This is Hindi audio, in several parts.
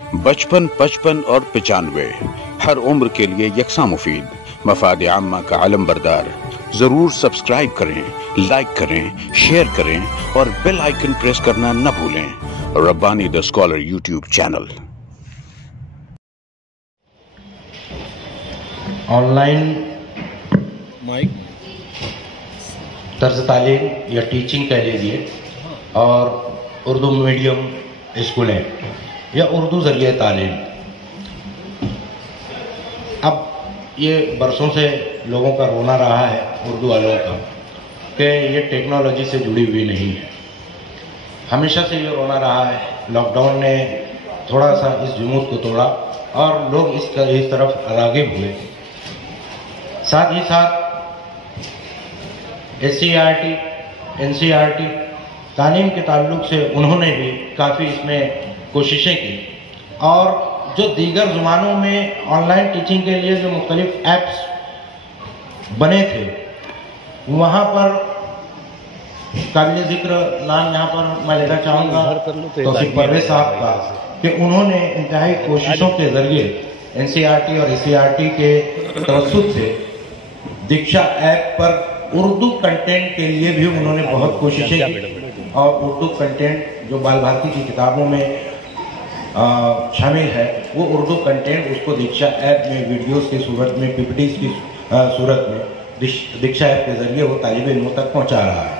55, 55 और 95 हर उम्र के लिए यकसा मुफीद, मफाद आम्मा का आलम बरदार। जरूर सब्सक्राइब करें, लाइक करें, शेयर करें और बेल आइकन प्रेस करना न भूलें। Rabbani the scholar YouTube channel. Online तर्ज तालीम या टीचिंग कह लीजिए और उर्दू मीडियम स्कूलें या उर्दू ज़रिए तालीम, अब ये बरसों से लोगों का रोना रहा है उर्दू वालों का कि ये टेक्नोलॉजी से जुड़ी हुई नहीं है। हमेशा से ये रोना रहा है। लॉकडाउन ने थोड़ा सा इस जुमूद को तोड़ा और लोग इस तरफ राग़िब हुए। साथ ही साथ SCERT, NCERT तालीम के ताल्लुक से उन्होंने भी काफ़ी इसमें कोशिशें की और जो दीगर ज़ुबानों में ऑनलाइन टीचिंग के लिए जो मुख्तलिफ ऐप्स बने थे, वहाँ पर काबिल ज़िक्र नाम यहाँ पर मैं लेना चाहूँगा तौसीफ परवेज़ साहब का कि उन्होंने इंतहाई कोशिशों के ज़रिए NCERT और SCERT के तवस्सुत से दीक्षा ऐप पर उर्दू कंटेंट के लिए भी उन्होंने बहुत कोशिशें की और उर्दू कंटेंट जो बाल भारती की किताबों में शामिल है वो उर्दू कंटेंट उसको दीक्षा ऐप में वीडियोस की सूरत में, PPTs की सूरत में दीक्षा ऐप के ज़रिए वो तालिब इल्मों तक पहुंचा रहा है।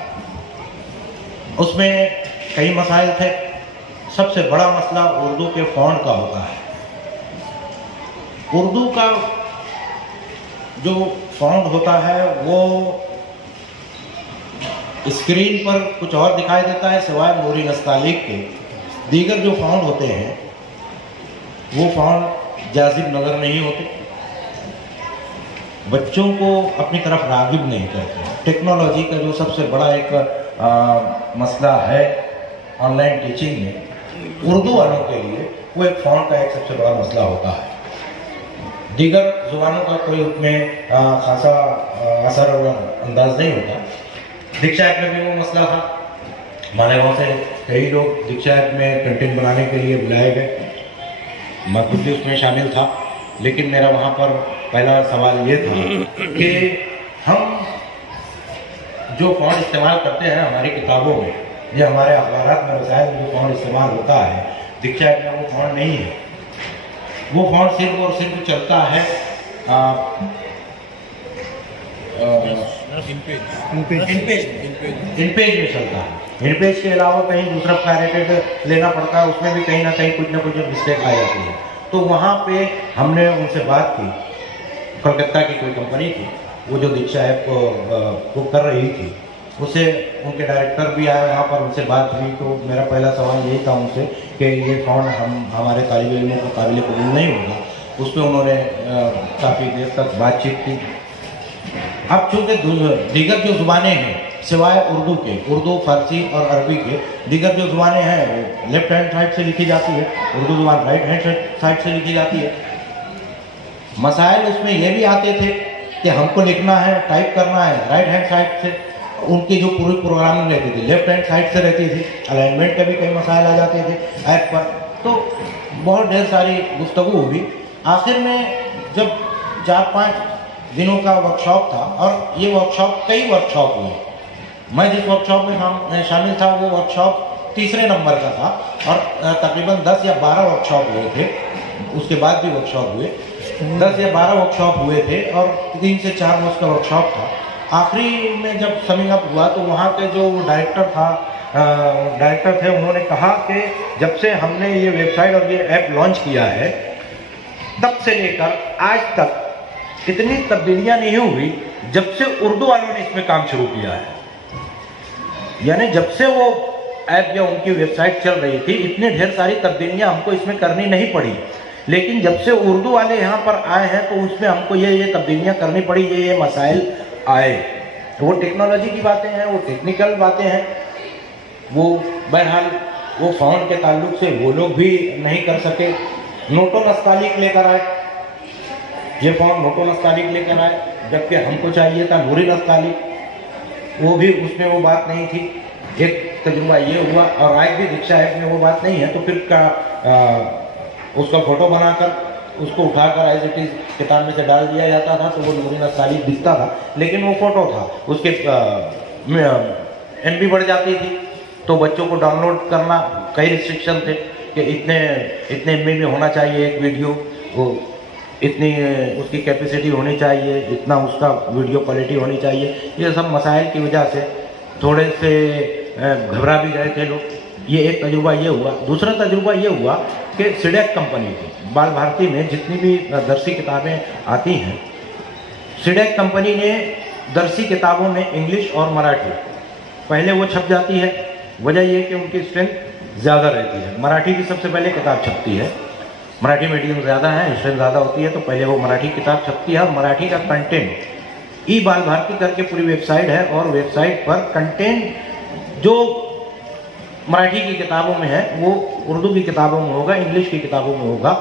उसमें कई मसाइल थे। सबसे बड़ा मसला उर्दू के फ़ॉन्ट का होता है। उर्दू का जो फ़ॉन्ट होता है वो स्क्रीन पर कुछ और दिखाई देता है सिवाय नूरी नस्तालिक के। दीगर जो फ़ॉन्ट होते हैं वो फ़ॉन्ट जाज़िब नज़र नहीं होते, बच्चों को अपनी तरफ राग़िब नहीं करते। टेक्नोलॉजी का जो सबसे बड़ा एक मसला है ऑनलाइन टीचिंग में उर्दू वालों के लिए, वो एक फ़ॉन्ट का एक सबसे बड़ा मसला होता है। दीगर ज़ुबानों का कोई उसमें खासा असर और अंदाज नहीं होता। दीक्षा ऐप में भी वो मसला था। मालेगांव से कई लोग दीक्षा ऐप में कंटेंट बनाने के लिए बुलाए गए, मैं खुद भी उसमें शामिल था। लेकिन मेरा वहाँ पर पहला सवाल ये था कि हम जो फ़ॉन्ट इस्तेमाल करते हैं हमारी किताबों में या हमारे अखबारात में रसायल में जो फ़ॉन्ट इस्तेमाल होता है, दीक्षा ऐप में वो फ़ॉन्ट नहीं है। वो फ़ॉन्ट सिर्फ और सिर्फ चलता है इनपेज में चलता है। इनपेज के अलावा कहीं दूसरा पायरेटेड लेना पड़ता है, उसमें भी कहीं ना कहीं कुछ ना कुछ मिस्टेक आ जाती है। तो वहाँ पे हमने उनसे बात की, कोलकाता की कोई कंपनी थी वो जो दीक्षा ऐप को कर रही थी, उसे उनके डायरेक्टर भी आए वहाँ पर, उनसे बात हुई। तो मेरा पहला सवाल यही था उनसे कि ये फ़ॉन्ट हमारे तालिब इल्मों को काबिल कबूल नहीं होगा। उस पर उन्होंने काफ़ी देर तक बातचीत की। अब चूँकि दीगर जो ज़ुबानें हैं सिवाय उर्दू के, उर्दू, फारसी और अरबी के दीगर जो ज़ुबानें हैं वो लेफ्ट हैंड साइड से लिखी जाती है, उर्दू ज़ुबान राइट हैंड साइड से लिखी जाती है। मसाइल उसमें ये भी आते थे कि हमको लिखना है, टाइप करना है राइट हैंड साइड से, उनकी जो पूरी प्रोग्रामिंग रहती थी लेफ्ट हैंड साइड से रहती थी। अलाइनमेंट के भी कई मसाइल आ जाते थे ऐप पर। तो बहुत ढेर सारी गुफ्तगू हुई। आखिर में जब 4-5 दिनों का वर्कशॉप था और ये वर्कशॉप कई वर्कशॉप हुए, मैं जिस वर्कशॉप में शामिल था वो वर्कशॉप तीसरे नंबर का था और तकरीबन 10 या 12 वर्कशॉप हुए थे। उसके बाद भी वर्कशॉप हुए, 10 या 12 वर्कशॉप हुए थे और 3 से 4 रोज़ का वर्कशॉप था। आखिरी में जब समिंग अप हुआ तो वहाँ के जो डायरेक्टर थे उन्होंने कहा कि जब से हमने ये वेबसाइट और ये ऐप लॉन्च किया है तब से लेकर आज तक कितनी तब्दीलियाँ नहीं हुई जब से उर्दू वालों ने इसमें काम शुरू किया है। यानी जब से वो ऐप या उनकी वेबसाइट चल रही थी इतनी ढेर सारी तब्दीलियाँ हमको इसमें करनी नहीं पड़ी। लेकिन जब से उर्दू वाले यहाँ पर आए हैं तो उसमें हमको ये तब्दीलियाँ करनी पड़ी, ये मसाइल आए। वो टेक्नोलॉजी की बातें हैं, वो टेक्निकल बातें हैं, वो बहरहाल वो फ़ॉन्ट के ताल्लुक से वो लोग भी नहीं कर सके। नोटो नस्तालिक लेकर आए, ये फ़ॉन्ट नोटो नस्तालिक लेकर आए, जबकि हमको चाहिए था नूरी नस्तालिक, वो भी उसमें वो बात नहीं थी। एक तजुर्बा ये हुआ और आज भी दीक्षा ऐप में वो बात नहीं है। तो फिर उसका फ़ोटो बनाकर उसको उठाकर एज इट इज़ किताब में से डाल दिया जाता था, तो वो नूरीन अस्साली दिखता था, लेकिन वो फ़ोटो था। उसके MB बढ़ जाती थी, तो बच्चों को डाउनलोड करना कई रिस्ट्रिक्शन थे कि इतने MB में होना चाहिए एक वीडियो, वो इतनी उसकी कैपेसिटी होनी चाहिए, इतना उसका वीडियो क्वालिटी होनी चाहिए। ये सब मसाइल की वजह से थोड़े से घबरा भी गए थे लोग। ये एक तजुर्बा ये हुआ। दूसरा तजुर्बा ये हुआ कि सिडेक कंपनी की बाल भारती में जितनी भी दरसी किताबें आती हैं, सिडेक कंपनी ने दरसी किताबों में इंग्लिश और मराठी पहले वो छप जाती है। वजह ये कि उनकी स्ट्रेंथ ज़्यादा रहती है। मराठी की सबसे पहले किताब छपती है, मराठी मीडियम ज़्यादा है, स्ट्रेंथ ज़्यादा होती है, तो पहले वो मराठी किताब छपती है। और मराठी का कंटेंट ई बाल भारती करके पूरी वेबसाइट है, और वेबसाइट पर कंटेंट जो मराठी की किताबों में है वो उर्दू की किताबों में होगा, इंग्लिश की किताबों में होगा।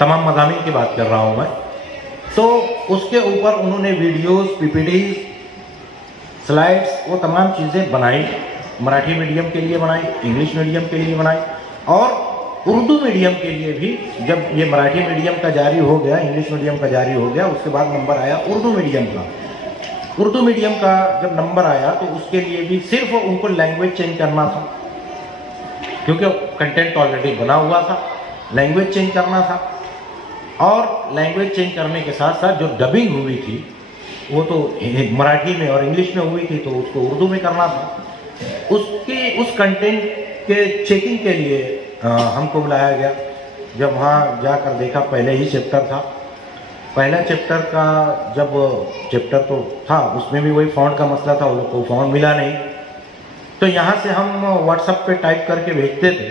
तमाम मज़ामीन की बात कर रहा हूँ मैं। तो उसके ऊपर उन्होंने वीडियोस, PPT, स्लाइड्स, वो तमाम चीज़ें बनाई। मराठी मीडियम के लिए बनाई, इंग्लिश मीडियम के लिए बनाई, और उर्दू मीडियम के लिए भी। जब ये मराठी मीडियम का जारी हो गया, इंग्लिश मीडियम का जारी हो गया, उसके बाद नंबर आया उर्दू मीडियम का। उर्दू मीडियम का जब नंबर आया तो उसके लिए भी सिर्फ उनको लैंग्वेज चेंज करना था, क्योंकि कंटेंट ऑलरेडी बना हुआ था, लैंग्वेज चेंज करना था। और लैंग्वेज चेंज करने के साथ साथ जो डबिंग हुई थी वो तो मराठी में और इंग्लिश में हुई थी, तो उसको उर्दू में करना था। उस कंटेंट के चेकिंग के लिए हमको बुलाया गया। जब वहाँ जाकर देखा, पहले ही चैप्टर था, पहला चैप्टर का जब चैप्टर तो था, उसमें भी वही फ़ॉन्ट का मसला था, वो लोग को फ़ॉन्ट मिला नहीं। तो यहाँ से हम व्हाट्सएप पे टाइप करके भेजते थे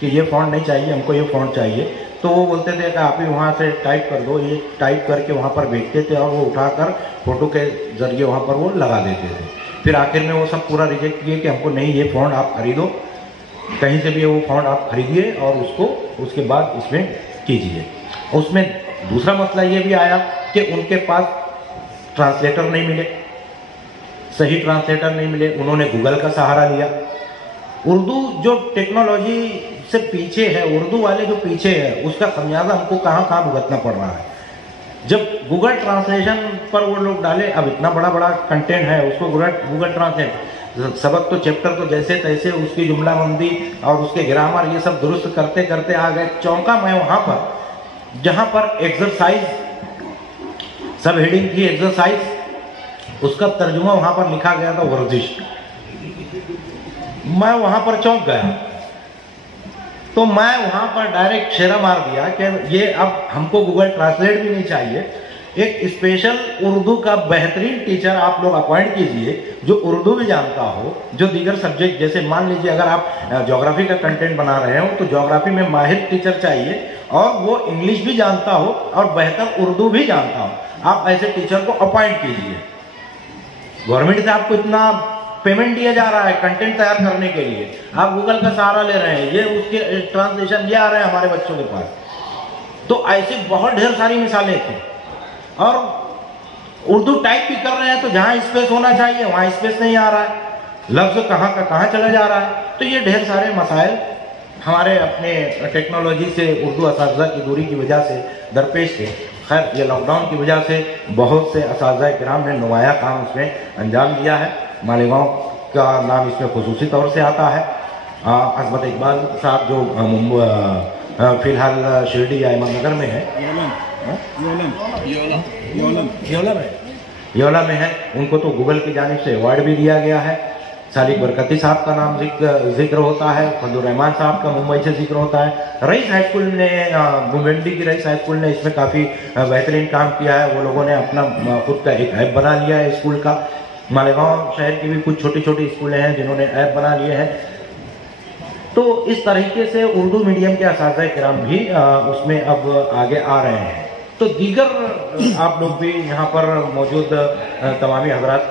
कि ये फ़ॉन्ट नहीं चाहिए, हमको ये फ़ॉन्ट चाहिए। तो वो बोलते थे कि आप ही वहाँ से टाइप कर दो। ये टाइप करके वहाँ पर भेजते थे, और वो उठाकर फ़ोटो के ज़रिए वहाँ पर वो लगा देते थे। फिर आखिर में वो सब पूरा रिजेक्ट किए कि हमको नहीं, ये फ़ॉन्ट आप खरीदो, कहीं से भी वो फ़ॉन्ट आप खरीदिए और उसको उसके बाद इसमें कीजिए। उसमें दूसरा मसला ये भी आया कि उनके पास ट्रांसलेटर नहीं मिले, सही ट्रांसलेटर नहीं मिले। उन्होंने गूगल का सहारा लिया। उर्दू जो टेक्नोलॉजी से पीछे है, उर्दू वाले जो पीछे है, उसका खमियाजा हमको कहाँ कहाँ भुगतना पड़ रहा है। जब गूगल ट्रांसलेशन पर वो लोग डाले, अब इतना बड़ा बड़ा कंटेंट है, उसको गूगल ट्रांसलेट, सबक तो चैप्टर तो जैसे तैसे उसकी जुमलाबंदी और उसके ग्रामर ये सब दुरुस्त करते करते आ गए। चौंका मैं वहाँ पर जहाँ पर एक्सरसाइज सब हेडिंग थी, एक्सरसाइज, उसका तर्जुमा वहाँ पर लिखा गया था वर्जिश। मैं वहाँ पर चौंक गया। तो मैं वहाँ पर डायरेक्ट शेरा मार दिया कि ये अब हमको गूगल ट्रांसलेट भी नहीं चाहिए, एक स्पेशल उर्दू का बेहतरीन टीचर आप लोग अपॉइंट कीजिए जो उर्दू भी जानता हो, जो दीगर सब्जेक्ट, जैसे मान लीजिए अगर आप ज्योग्राफी का कंटेंट बना रहे हो तो ज्योग्राफी में माहिर टीचर चाहिए, और वो इंग्लिश भी जानता हो और बेहतर उर्दू भी जानता हो। आप ऐसे टीचर को अपॉइंट कीजिए। गवर्नमेंट से आपको इतना पेमेंट दिया जा रहा है कंटेंट तैयार करने के लिए, आप गूगल का सहारा ले रहे हैं, ये उसके ट्रांसलेशन ये आ रहे हैं हमारे बच्चों के पास। तो ऐसी बहुत ढेर सारी मिसालें थी। और उर्दू टाइप भी कर रहे हैं तो जहाँ स्पेस होना चाहिए वहाँ स्पेस नहीं आ रहा है, लफ्ज़ कहाँ का कहाँ चला जा रहा है। तो ये ढेर सारे मसाइल हमारे अपने टेक्नोलॉजी से, उर्दू असातिज़ा की दूरी की वजह से दरपेश थे। खैर, ये लॉकडाउन की वजह से बहुत से असातिज़ा किराम ने नुमाया काम उसमें अंजाम दिया है। मालेगांव का नाम इसमें खुसूसी तौर से आता है। अज़मत इकबाल साहब जो फ़िलहाल शिरडी या अहमदनगर में है, योला में है, उनको तो गूगल की जानिब से अवार्ड भी दिया गया है। सालिक बरकती साहब का नाम जिक्र होता है, फजलुर रहमान साहब का मुंबई से जिक्र होता है। रईस हाई स्कूल ने, गुंवेंडी की रईस हाई स्कूल ने इसमें काफ़ी बेहतरीन काम किया है। वो लोगों ने अपना खुद का एक ऐप बना लिया है स्कूल का। मालेगांव शहर की भी कुछ छोटी छोटी स्कूलें हैं जिन्होंने ऐप बना लिए हैं। तो इस तरीके से उर्दू मीडियम के असातिज़ा किराम भी उसमें अब आगे आ रहे हैं। तो दीगर आप लोग भी यहाँ पर मौजूद तमामी हजरात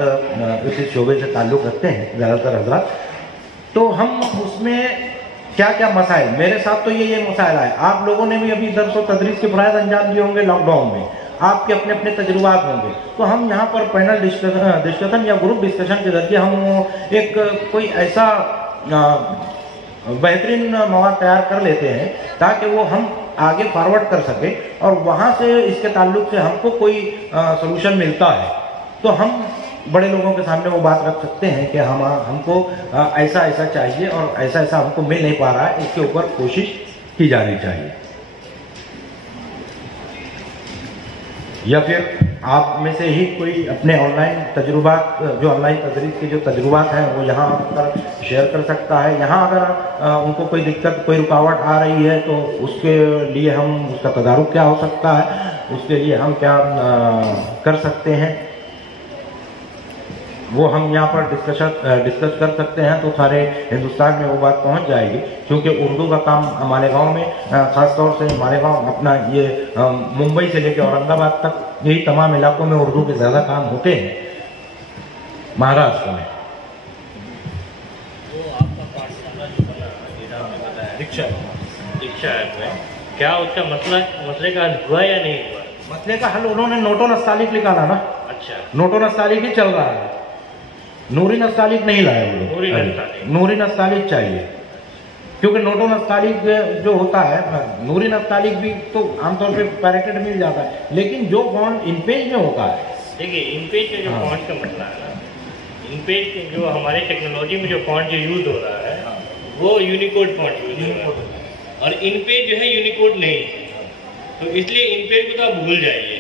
इस शोबे से ताल्लुक़ रखते हैं, ज़्यादातर हजरात। तो हम उसमें क्या क्या मसाइल, मेरे साथ तो ये मसाइल आए। आप लोगों ने भी अभी दर्स व तदरीस के फ़राइज़ अंजाम दिए होंगे लॉकडाउन में, आपके अपने अपने तजुर्बात होंगे। तो हम यहाँ पर पैनल डिस्कशन या ग्रुप डिस्कशन के जरिए हम एक कोई ऐसा बेहतरीन मवाद तैयार कर लेते हैं ताकि वो हम आगे फॉरवर्ड कर सके और वहाँ से इसके ताल्लुक से हमको कोई सलूशन मिलता है तो हम बड़े लोगों के सामने वो बात रख सकते हैं कि हमको ऐसा ऐसा चाहिए और ऐसा ऐसा हमको मिल नहीं पा रहा है, इसके ऊपर कोशिश की जानी चाहिए। या फिर आप में से ही कोई अपने ऑनलाइन तजुर्बात, जो ऑनलाइन तदरीस के जो तजुर्बात हैं वो यहाँ पर शेयर कर सकता है। यहाँ अगर उनको कोई दिक्कत, कोई रुकावट आ रही है तो उसके लिए हम उसका तदारुक क्या हो सकता है, उसके लिए हम क्या कर सकते हैं, वो हम यहाँ पर डिस्कस कर सकते हैं तो सारे हिंदुस्तान में वो बात पहुँच जाएगी। क्योंकि उर्दू का काम हमारे गांव में, ख़ास तौर से हमारे गांव अपना ये मुंबई से लेकर औरंगाबाद तक यही तमाम इलाकों में उर्दू के ज़्यादा काम होते हैं, महाराष्ट्र में। वो आपका पाठशाला जो बना जिला में बताया दीक्षा ऐप में, क्या उसका मसले का हल हुआ या नहीं हुआ? मसले का हल उन्होंने नोटो नस्तालिक निकाला ना। अच्छा, नोटो नस्तालिक ही चल रहा है, नूरी नस्तालिक नहीं लाए वो लोग। नूरी नस्तालिक चाहिए क्योंकि नोटो नस्तालिक जो होता है, नूरी नस्तालिक भी तो आमतौर पे पैरेटेड मिल जाता है, लेकिन जो फॉन्ट इन पेज में होता है, देखिए इन पेज के जो फॉन्ट का मसला है ना, इन पेज के जो हमारे टेक्नोलॉजी में जो फॉन्ट जो यूज हो रहा है वो यूनिकोड फॉन्ट यूज हो रहा है और इन पेज जो है यूनिकोड नहीं है, तो इसलिए इन पेज को तो आप भूल जाइए।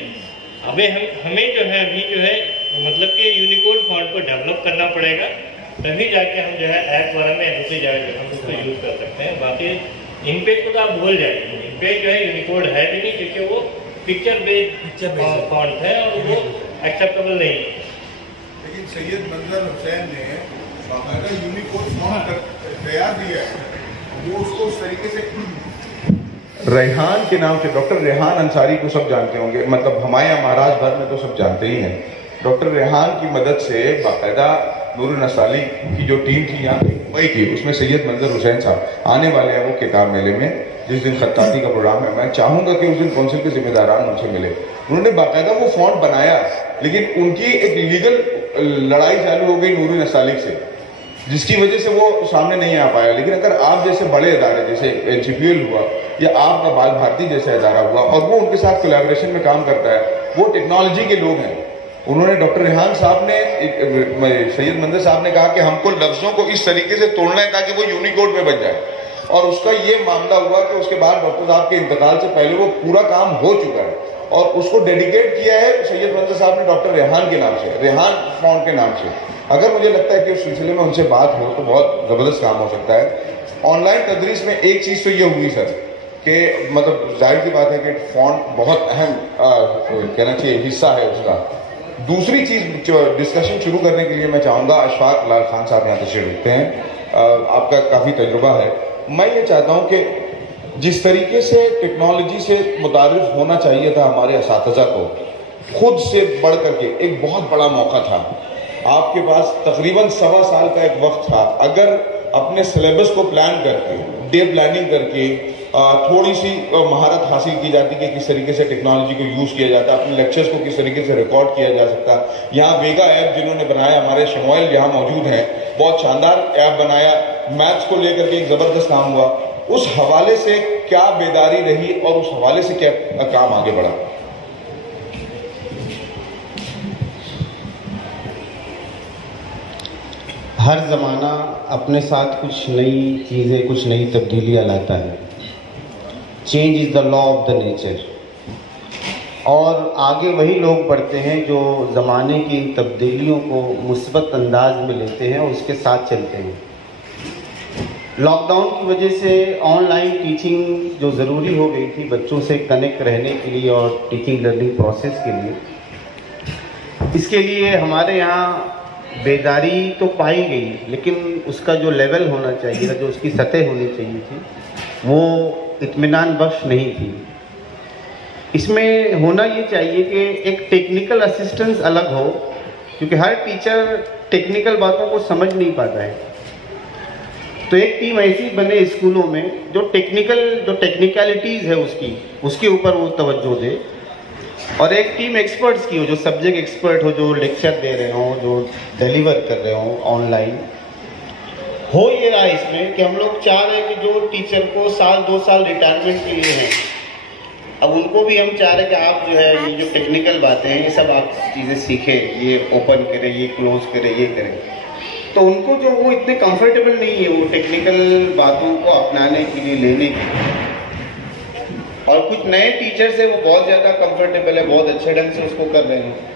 हमें जो है अभी जो है मतलब कि यूनिकोड फॉन्ट को डेवलप करना पड़ेगा, तभी जाके हम जो है ऐप वगैरह में दूसरी जगह हम उसको यूज़ कर सकते हैं। बाकी इन पेज को तो आप भूल जाइए, इन पेज जो है यूनिकोड है भी नहीं, क्योंकि वो पिक्चर बेस्ड फॉन्ट है और वो एक्सेप्टेबल नहीं है। लेकिन सैयद मंजर हुसैन ने बाकायदा यूनिकोड फॉन्ट तैयार दिया है, वो उसको उस तरीके से रेहान के नाम से, डॉक्टर रेहान अंसारी को सब जानते होंगे, मतलब हमारे यहाँ महाराष्ट्र भर में तो सब जानते ही हैं। डॉक्टर रेहान की मदद से बाकायदा नूर नस्ताली की जो टीम थी यहाँ की मुंबई की, उसमें सैयद मंजर हुसैन साहब आने वाले हैं वो किताब मेले में, जिस दिन खत्ताती का प्रोग्राम है। मैं चाहूँगा कि उस दिन कौंसिल के जिम्मेदारान उनसे मिले। उन्होंने बाकायदा वो फॉन्ट बनाया, लेकिन उनकी एक लीगल लड़ाई चालू हो गई नूरी नस्तालिक से, जिसकी वजह से वो सामने नहीं आ पाया। लेकिन अगर आप जैसे बड़े इदारे जैसे NCPL हुआ या आपका बाल भारती जैसा इदारा हुआ और वो उनके साथ कोलैबोरेशन में काम करता है, वो टेक्नोलॉजी के लोग हैं। उन्होंने डॉक्टर रेहान साहब ने, सैयद मंजर साहब ने कहा कि हमको लफ्जों को इस तरीके से तोड़ना है ताकि वो यूनिकोड में बन जाए, और उसका ये मामला हुआ कि उसके बाद डॉक्टर साहब के इंतकाल से पहले वो पूरा काम हो चुका है और उसको डेडिकेट किया है सैयद मंजर साहब ने डॉक्टर रेहान के नाम से, रेहान फॉन्ट के नाम से। अगर मुझे लगता है कि उस सिलसिले में उनसे बात हो तो बहुत ज़बरदस्त काम हो सकता है। ऑनलाइन तदरीस में एक चीज़ तो ये हुई सर कि मतलब जाहिर सी बात है कि फॉन्ट बहुत अहम कहना चाहिए हिस्सा है उसका। दूसरी चीज़ जो डिस्कशन शुरू करने के लिए मैं चाहूँगा, अशफाक लाल खान साहब यहाँ तशरीफ रखते हैं, आपका काफ़ी तजुर्बा है। मैं ये चाहता हूँ कि जिस तरीके से टेक्नोलॉजी से मुतारिफ होना चाहिए था हमारे असातिज़ा को, खुद से बढ़ करके एक बहुत बड़ा मौका था। आपके पास तकरीबन 1.25 साल का एक वक्त था। अगर अपने सिलेबस को प्लान करके, डे प्लानिंग करके थोड़ी सी महारत हासिल की जाती कि किस तरीके से टेक्नोलॉजी को यूज़ किया जाता, अपने लेक्चर्स को किस तरीके से रिकॉर्ड किया जा सकता। यहाँ वेगा ऐप जिन्होंने बनाया, हमारे शमोइल यहाँ मौजूद हैं, बहुत शानदार ऐप बनाया, मैथ्स को लेकर के एक ज़बरदस्त काम हुआ। उस हवाले से क्या बेदारी रही और उस हवाले से क्या काम आगे बढ़ा? हर ज़माना अपने साथ कुछ नई चीज़ें, कुछ नई तब्दीलियाँ लाता है। Change is the law of the nature. और आगे वही लोग बढ़ते हैं जो ज़माने की इन तब्दीलियों को मुस्बत अंदाज में लेते हैं और उसके साथ चलते हैं। लॉकडाउन की वजह से ऑनलाइन टीचिंग जो ज़रूरी हो गई थी बच्चों से कनेक्ट रहने के लिए और टीचिंग लर्निंग प्रोसेस के लिए, इसके लिए हमारे यहाँ बेदारी तो पाई गई, लेकिन उसका जो लेवल होना चाहिए था, जो उसकी सतह होनी चाहिए थी, वो इत्मीनान बख्श नहीं थी। इसमें होना ये चाहिए कि एक टेक्निकल असिस्टेंस अलग हो, क्योंकि हर टीचर टेक्निकल बातों को समझ नहीं पाता है। तो एक टीम ऐसी बने स्कूलों में जो टेक्निकलिटीज़ है उसके ऊपर वो तवज्जो दे, और एक टीम एक्सपर्ट्स की हो जो सब्जेक्ट एक्सपर्ट हो, जो लेक्चर दे रहे हों, जो डिलीवर कर रहे हों ऑनलाइन। हो ये रहा है इसमें कि हम लोग चाह रहे हैं कि जो टीचर को साल 2 साल रिटायरमेंट के लिए हैं, अब उनको भी हम चाह रहे हैं कि आप जो है ये जो टेक्निकल बातें हैं ये सब आप चीज़ें सीखें, ये ओपन करें, ये क्लोज करें, ये करें। तो उनको जो वो इतने कंफर्टेबल नहीं है वो टेक्निकल बातों को अपनाने के लिए, लेने के लिए। और कुछ नए टीचर्स है वो बहुत ज़्यादा कंफर्टेबल है, बहुत अच्छे ढंग से उसको कर रहे हैं।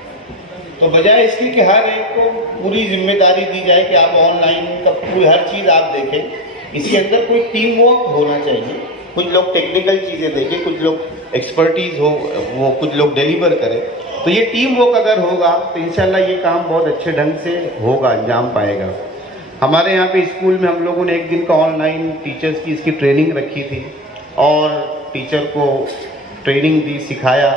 तो बजाय इसकी कि हर एक को पूरी जिम्मेदारी दी जाए कि आप ऑनलाइन का पूरी हर चीज़ आप देखें, इसके अंदर कोई टीम वर्क होना चाहिए। कुछ लोग टेक्निकल चीज़ें देखें, कुछ लोग एक्सपर्टीज हो, वो कुछ लोग डिलीवर करें। तो ये टीम वर्क अगर होगा तो इंशाल्लाह ये काम बहुत अच्छे ढंग से होगा, अंजाम पाएगा। हमारे यहाँ पे स्कूल में हम लोगों ने एक दिन का ऑनलाइन टीचर्स की इसकी ट्रेनिंग रखी थी और टीचर को ट्रेनिंग दी, सिखाया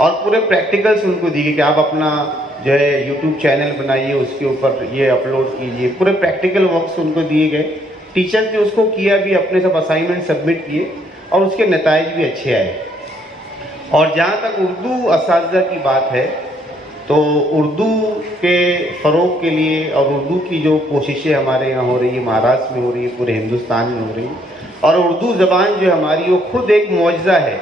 और पूरे प्रैक्टिकल्स उनको दिए कि आप अपना जो है यूट्यूब चैनल बनाइए, उसके ऊपर ये अपलोड कीजिए। पूरे प्रैक्टिकल वर्क्स उनको दिए गए, टीचर्स ने उसको किया भी, अपने सब असाइनमेंट सबमिट किए और उसके नताइज भी अच्छे आए। और जहाँ तक उर्दू असातिज़ा की बात है तो उर्दू के फ़रोग़ के लिए और उर्दू की जो कोशिशें हमारे यहाँ हो रही है, महाराष्ट्र में हो रही है, पूरे हिंदुस्तान में हो रही है। और उर्दू ज़बान जो हमारी वो खुद एक मुआजिज़ा है।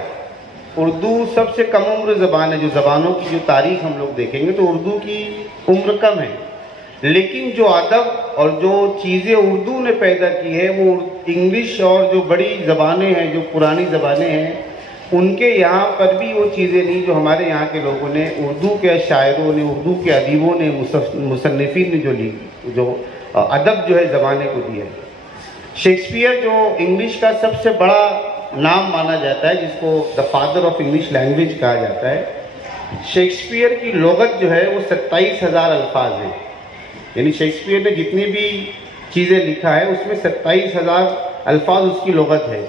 उर्दू सबसे कम उम्र ज़बान है। जो ज़बानों की जो तारीख हम लोग देखेंगे तो उर्दू की उम्र कम है, लेकिन जो अदब और जो चीज़ें उर्दू ने पैदा की है वो इंग्लिश और जो बड़ी ज़बानें हैं, जो पुरानी ज़बानें हैं, उनके यहाँ पर भी वो चीज़ें नहीं जो हमारे यहाँ के लोगों ने, उर्दू के शायरों ने, उर्दू के अदीबों ने, मुसन्निफ़ीन ने जो ली, जो अदब जो है ज़बाने को दिया है। शेक्सपियर जो इंग्लिश का सबसे बड़ा नाम माना जाता है, जिसको the father of English language कहा जाता है, शेक्सपियर की लुगत जो है वो 27,000 अल्फाज है। यानी शेक्सपियर ने जितनी भी चीज़ें लिखा है उसमें 27,000 अल्फाज उसकी लुगत है।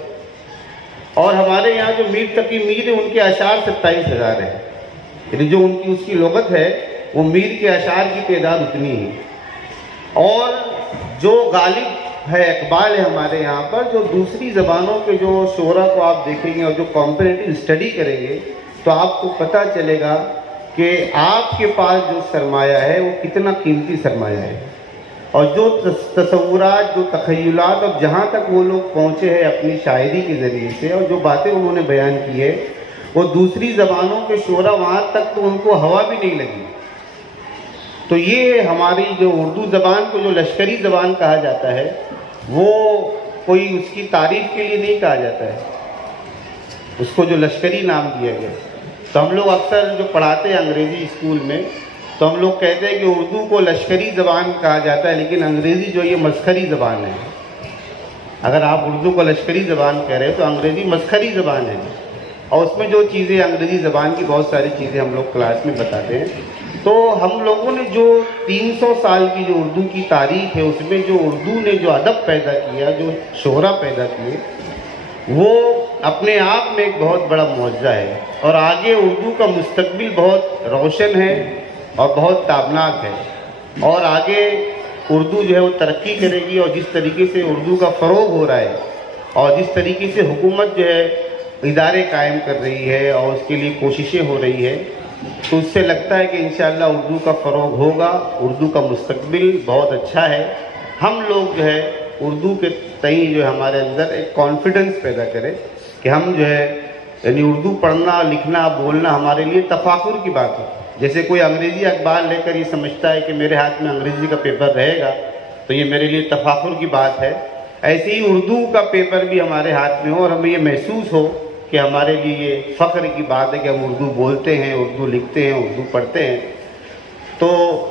और हमारे यहाँ जो मीर तकी मीर है उनके अशार 27,000 है। यानी जो उनकी उसकी लुगत है वो मीर के अशार की तादाद उतनी है। और जो गालिब है, इकबाल है हमारे यहाँ पर, जो दूसरी ज़बानों के जो शोरा को आप देखेंगे और जो कॉम्परेटिव स्टडी करेंगे तो आपको पता चलेगा कि आपके पास जो सरमाया है वो कितना कीमती सरमाया है। और जो तसव्वुरात, जो तख़य्युलात और जहाँ तक वो लोग पहुँचे हैं अपनी शायरी के ज़रिए से, और जो बातें उन्होंने बयान की है, वो दूसरी ज़बानों के शोरा वहाँ तक तो उनको हवा भी नहीं लगी। तो ये हमारी जो उर्दू ज़बान को जो लश्करी ज़बान कहा जाता है वो कोई उसकी तारीफ़ के लिए नहीं कहा जाता है, उसको जो लश्करी नाम दिया गया। तो हम लोग अक्सर जो पढ़ाते हैं अंग्रेज़ी स्कूल में तो हम लोग कहते हैं कि उर्दू को लश्करी ज़बान कहा जाता है, लेकिन अंग्रेज़ी जो ये मस्खरी ज़बान है। अगर आप उर्दू को लश्करी ज़बान कह रहे हैं तो अंग्रेज़ी मस्खरी ज़बान है। और उसमें जो चीज़ें अंग्रेज़ी ज़बान की बहुत सारी चीज़ें हम लोग क्लास में बताते हैं। तो हम लोगों ने जो 300 साल की जो उर्दू की तारीख है उसमें जो उर्दू ने जो अदब पैदा किया, जो शोहरा पैदा किए, वो अपने आप में एक बहुत बड़ा मुआज़ा है। और आगे उर्दू का मुस्तकबिल बहुत रोशन है और बहुत ताबनाक है। और आगे उर्दू जो है वो तरक्की करेगी। और जिस तरीके से उर्दू का फ़रोग़ हो रहा है और जिस तरीके से हुकूमत जो है इदारे कायम कर रही है और उसके लिए कोशिशें हो रही है, तो उससे लगता है कि इंशाअल्लाह उर्दू का फ़रोग़ होगा, उर्दू का मुस्तकबिल बहुत अच्छा है। हम लोग जो है उर्दू के तई जो है हमारे अंदर एक कॉन्फिडेंस पैदा करें कि हम जो है, यानी उर्दू पढ़ना, लिखना, बोलना हमारे लिए तफाखुर की बात है। जैसे कोई अंग्रेज़ी अखबार लेकर ये समझता है कि मेरे हाथ में अंग्रेज़ी का पेपर रहेगा तो ये मेरे लिए तफाखुर की बात है, ऐसे ही उर्दू का पेपर भी हमारे हाथ में हो और हमें ये महसूस हो कि हमारे लिए ये फ़ख्र की बात है कि हम उर्दू बोलते हैं, उर्दू लिखते हैं, उर्दू पढ़ते हैं। तो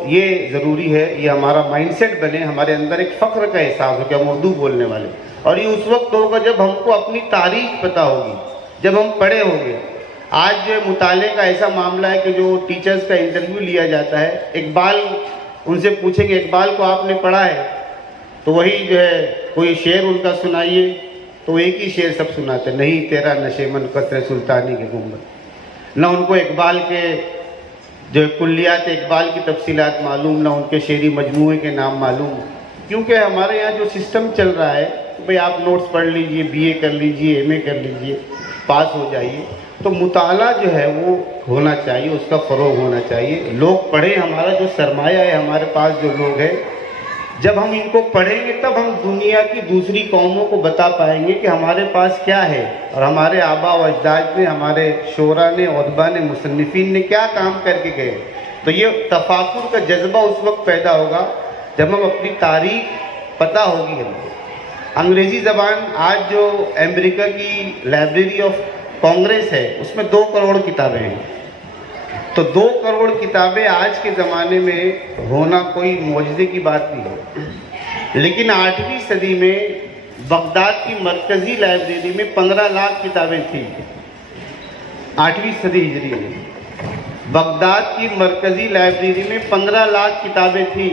ये ज़रूरी है, ये हमारा माइंडसेट बने, हमारे अंदर एक फ़ख्र का एहसास हो कि हम उर्दू बोलने वाले। और ये उस वक्त होगा जब हमको अपनी तारीख़ पता होगी, जब हम पढ़े होंगे। आज जो मुताले का ऐसा मामला है कि जो टीचर्स का इंटरव्यू लिया जाता है, इकबाल उनसे पूछेंगे इकबाल को आपने पढ़ा है, तो वही जो है कोई शेर उनका सुनाइए, तो एक ही शेर सब सुनाते, नहीं तेरा नशेमन कसर सुल्तानी के गुम्बद। न उनको इकबाल के जो कुल्लियात इकबाल की तफसीलात मालूम, न उनके शेरी मजमूए के नाम मालूम। क्योंकि हमारे यहाँ जो सिस्टम चल रहा है, भाई आप नोट्स पढ़ लीजिए, BA कर लीजिए, MA कर लीजिए, पास हो जाइए। तो मुताला जो है वो होना चाहिए, उसका फ़रोग़ होना चाहिए। लोग पढ़े, हमारा जो सरमाया है, हमारे पास जो लोग हैं जब हम इनको पढ़ेंगे तब हम दुनिया की दूसरी कौमों को बता पाएंगे कि हमारे पास क्या है और हमारे आबा व अजदाद ने, हमारे शोरा ने, उदबा ने, मुसन्निफीन ने क्या काम करके गए। तो ये तफाकुर का जज्बा उस वक्त पैदा होगा जब हम अपनी तारीख पता होगी हमको। अंग्रेज़ी ज़बान आज जो अमेरिका की लाइब्रेरी ऑफ कांग्रेस है उसमें 2 करोड़ किताबें हैं। तो 2 करोड़ किताबें आज के ज़माने में होना कोई मौजज़े की बात नहीं है। लेकिन 8वीं सदी में बगदाद की मरकज़ी लाइब्रेरी में 15 लाख किताबें थी। 8वीं सदी हिजरी में बगदाद की मरकज़ी लाइब्रेरी में 15 लाख किताबें थी।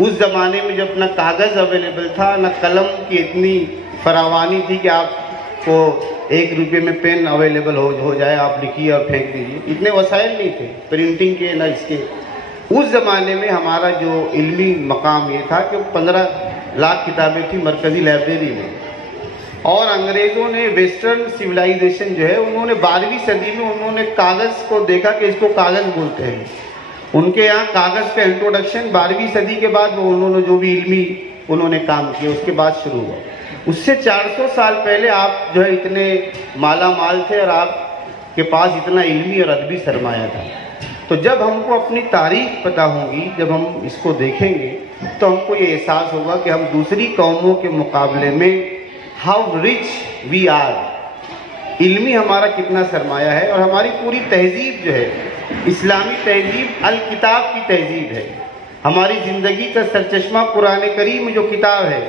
उस ज़माने में जब ना कागज़ अवेलेबल था, ना कलम की इतनी फरावानी थी कि आपको 1 रुपये में पेन अवेलेबल हो जाए, आप लिखिए और फेंक दीजिए। इतने वसाइल नहीं थे प्रिंटिंग के ना इसके। उस ज़माने में हमारा जो इल्मी मकाम ये था कि 15 लाख किताबें थी मरकज़ी लाइब्रेरी में। और अंग्रेज़ों ने वेस्टर्न सिविलाइजेशन जो है उन्होंने 12वीं सदी में उन्होंने कागज़ को देखा कि इसको कागज़ बोलते हैं। उनके यहाँ कागज़ का इंट्रोडक्शन 12वीं सदी के बाद वो उन्होंने जो भी इल्मी उन्होंने काम किया उसके बाद शुरू हुआ। उससे 400 साल पहले आप जो है इतने माला माल थे और आपके पास इतना इल्मी और अदबी सरमाया था। तो जब हमको अपनी तारीख पता होगी, जब हम इसको देखेंगे तो हमको ये एहसास होगा कि हम दूसरी कौमों के मुकाबले में हाउ रिच वी आर, इल्मी हमारा कितना सरमाया है। और हमारी पूरी तहजीब जो है इस्लामी तहजीब अल किताब की तहजीब है। हमारी ज़िंदगी का सरचश्मा कुरान करीम जो किताब है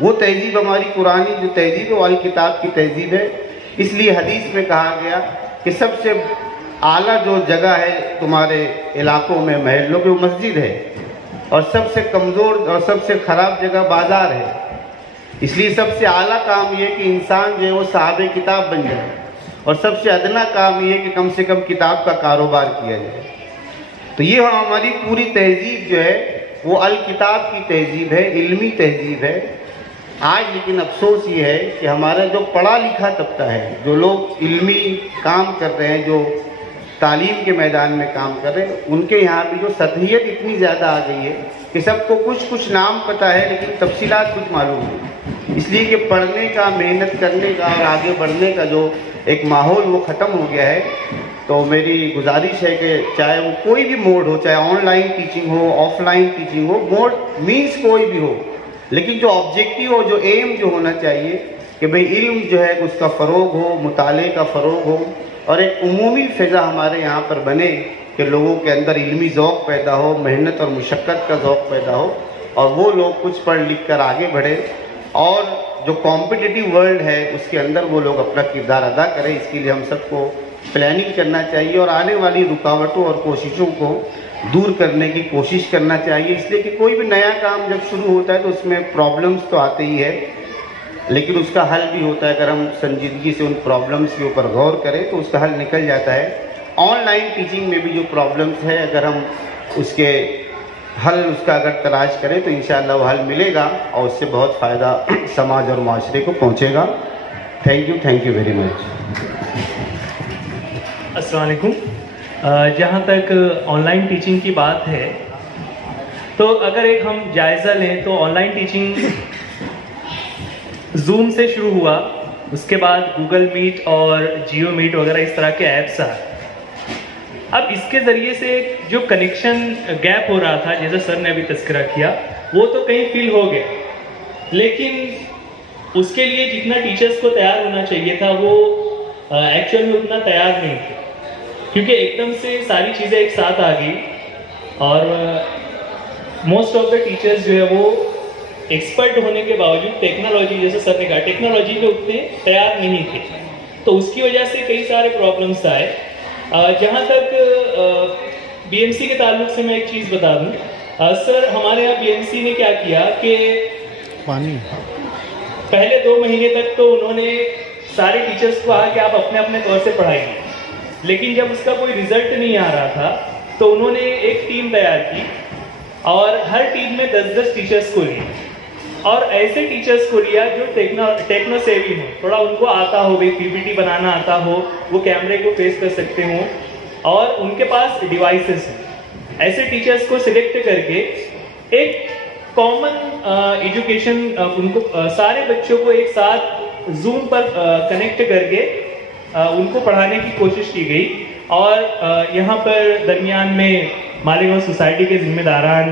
वो तहजीब हमारी पुरानी जो तहजीब है वो अल किताब की तहजीब है। इसलिए हदीस में कहा गया कि सबसे आला जो जगह है तुम्हारे इलाकों में महलों में वो मस्जिद है और सबसे कमज़ोर और सबसे ख़राब जगह बाज़ार है। इसलिए सबसे आला काम ये कि इंसान जो है वो साहिब किताब बन जाए और सबसे अदना काम ये कि कम से कम किताब का कारोबार किया जाए। तो ये हमारी पूरी तहजीब जो है वो अल किताब की तहजीब है, इल्मी तहजीब है। आज लेकिन अफसोस ये है कि हमारा जो पढ़ा लिखा तबका है, जो लोग इल्मी काम कर रहे हैं, जो तालीम के मैदान में काम कर रहे हैं, उनके यहाँ भी जो सतहियत इतनी ज़्यादा आ गई है कि सबको कुछ नाम पता है लेकिन तफसीलात कुछ मालूम नहीं। इसलिए कि पढ़ने का, मेहनत करने का और आगे बढ़ने का जो एक माहौल वो ख़त्म हो गया है। तो मेरी गुजारिश है कि चाहे वो कोई भी मोड हो, चाहे ऑनलाइन टीचिंग हो, ऑफलाइन टीचिंग हो, मोड मीन्स कोई भी हो, लेकिन जो ऑब्जेक्टिव हो, जो एम जो होना चाहिए कि भाई इल्म जो है उसका फ़रोग हो, मुताले का फ़रोग हो और एक उमूमी फ़िज़ा हमारे यहाँ पर बने कि लोगों के अंदर इल्मी ज़ौक़ पैदा हो, मेहनत और मुशक्क़त का ज़ौक़ पैदा हो और वो लोग कुछ पढ़ लिख कर आगे बढ़े और जो कॉम्पिटिटिव वर्ल्ड है उसके अंदर वो लोग अपना किरदार अदा करें। इसके लिए हम सबको प्लानिंग करना चाहिए और आने वाली रुकावटों और कोशिशों को दूर करने की कोशिश करना चाहिए। इसलिए कि कोई भी नया काम जब शुरू होता है तो उसमें प्रॉब्लम्स तो आते ही है, लेकिन उसका हल भी होता है। अगर हम संजीदगी से उन प्रॉब्लम्स के ऊपर गौर करें तो उसका हल निकल जाता है। ऑनलाइन टीचिंग में भी जो प्रॉब्लम्स है अगर हम उसके हल उसका अगर तलाश करें तो इंशाअल्लाह वो हल मिलेगा और उससे बहुत फ़ायदा समाज और माशरे को पहुँचेगा। Thank you very much. अस्सलाम वालेकुम। जहाँ तक ऑनलाइन टीचिंग की बात है तो अगर एक हम जायज़ा लें तो ऑनलाइन टीचिंग जूम से शुरू हुआ, उसके बाद गूगल मीट और जियो मीट वगैरह इस तरह के ऐप्स आए। अब इसके ज़रिए से जो कनेक्शन गैप हो रहा था, जैसे सर ने अभी तस्करा किया, वो तो कहीं फिल हो गया, लेकिन उसके लिए जितना टीचर्स को तैयार होना चाहिए था वो एक्चुअल में उतना तैयार नहीं थे, क्योंकि एकदम से सारी चीज़ें एक साथ आ गई और मोस्ट ऑफ द टीचर्स जो है वो एक्सपर्ट होने के बावजूद टेक्नोलॉजी, जैसे सर ने कहा, टेक्नोलॉजी के उतने तैयार नहीं थे। तो उसकी वजह से कई सारे प्रॉब्लम्स आए। जहाँ तक बीएमसी के ताल्लुक से मैं एक चीज़ बता दूँ, सर हमारे यहाँ बीएमसी ने क्या किया कि पहले 2 महीने तक तो उन्होंने सारे टीचर्स को कहा कि आप अपने अपने तौर से पढ़ाइए, लेकिन जब उसका कोई रिजल्ट नहीं आ रहा था तो उन्होंने एक टीम तैयार की और हर टीम में 10-10 टीचर्स को लिए और ऐसे टीचर्स को लिया जो टेक्नो सेवी हो, थोड़ा उनको आता हो, भाई पीपीटी बनाना आता हो, वो कैमरे को फेस कर सकते हो और उनके पास डिवाइसेस हैं। ऐसे टीचर्स को सिलेक्ट करके एक कॉमन एजुकेशन उनको सारे बच्चों को एक साथ जूम पर कनेक्ट करके उनको पढ़ाने की कोशिश की गई। और यहाँ पर दरमियान में मालेगांव सोसाइटी के जिम्मेदारान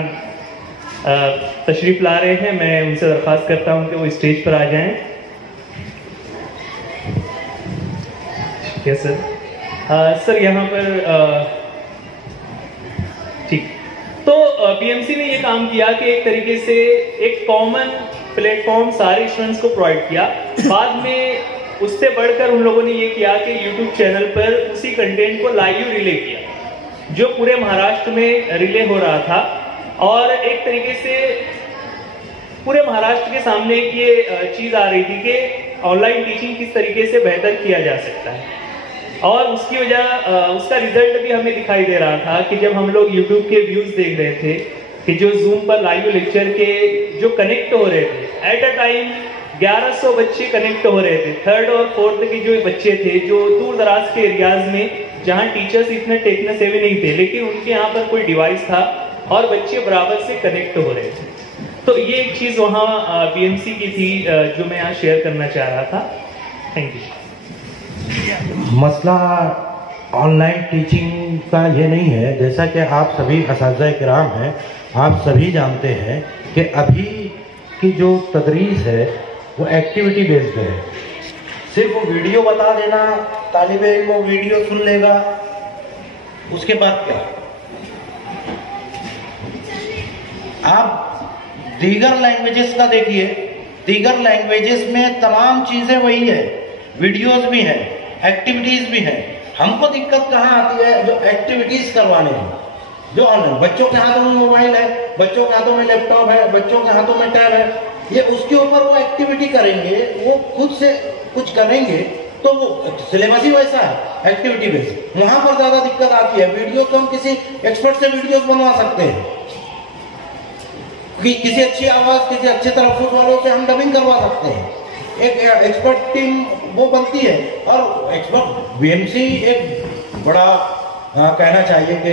तशरीफ ला रहे हैं। मैं उनसे दरख्वास्त करता हूँ कि वो स्टेज पर आ जाएं। Yes sir. सर यहाँ पर ठीक, तो बीएमसी ने ये काम किया कि एक तरीके से एक कॉमन प्लेटफॉर्म सारे स्टूडेंट्स को प्रोवाइड किया। बाद में उससे बढ़कर उन लोगों ने ये किया कि यूट्यूब चैनल पर उसी कंटेंट को लाइव रिले किया जो पूरे महाराष्ट्र में रिले हो रहा था। और एक तरीके से पूरे महाराष्ट्र के सामने एक ये चीज आ रही थी कि ऑनलाइन टीचिंग किस तरीके से बेहतर किया जा सकता है। और उसकी वजह उसका रिजल्ट भी हमें दिखाई दे रहा था कि जब हम लोग यूट्यूब के व्यूज देख रहे थे कि जो जूम पर लाइव लेक्चर के जो कनेक्ट हो रहे थे एट अ टाइम 1100 बच्चे कनेक्ट हो रहे थे। थर्ड और फोर्थ के जो बच्चे थे जो दूर दराज के एरियाज में जहाँ टीचर्स इतने टेक्निक सेवी नहीं थे, लेकिन उनके यहाँ पर कोई डिवाइस था और बच्चे बराबर से कनेक्ट हो रहे थे। तो ये एक चीज वहाँ बीएमसी की थी जो मैं यहाँ शेयर करना चाह रहा था। Thank you. मसला ऑनलाइन टीचिंग का ये नहीं है, जैसा कि आप सभी असातिज़ा किराम हैं, आप सभी जानते हैं कि अभी की जो तदरीस है वो एक्टिविटी बेस्ड है। सिर्फ वो वीडियो बता देना, तालिब इल्म वो वीडियो सुन लेगा, उसके बाद क्या? आप दीगर लैंग्वेजेस का देखिए, दीगर लैंग्वेजेस में तमाम चीज़ें वही है, वीडियोस भी हैं, एक्टिविटीज भी हैं। हमको दिक्कत कहाँ आती है? जो एक्टिविटीज करवाने हैं, जो ऑनलाइन, बच्चों के हाथों में मोबाइल है, बच्चों के हाथों में लैपटॉप है, बच्चों के हाथों में टैब है, ये उसके ऊपर वो एक्टिविटी करेंगे, वो खुद से कुछ करेंगे, तो वो सिलेबस ही वैसा है एक्टिविटी बेस्ड। वहां पर ज्यादा दिक्कत आती है। वीडियो तो हम किसी एक्सपर्ट से वीडियोस बनवा सकते हैं, किसी अच्छी आवाज, किसी अच्छे तलफ्फुज़ वालों से हम डबिंग करवा सकते हैं। एक एक्सपर्ट टीम वो बनती है। और एक्सपर्ट बीएमसी एक बड़ा कहना चाहिए कि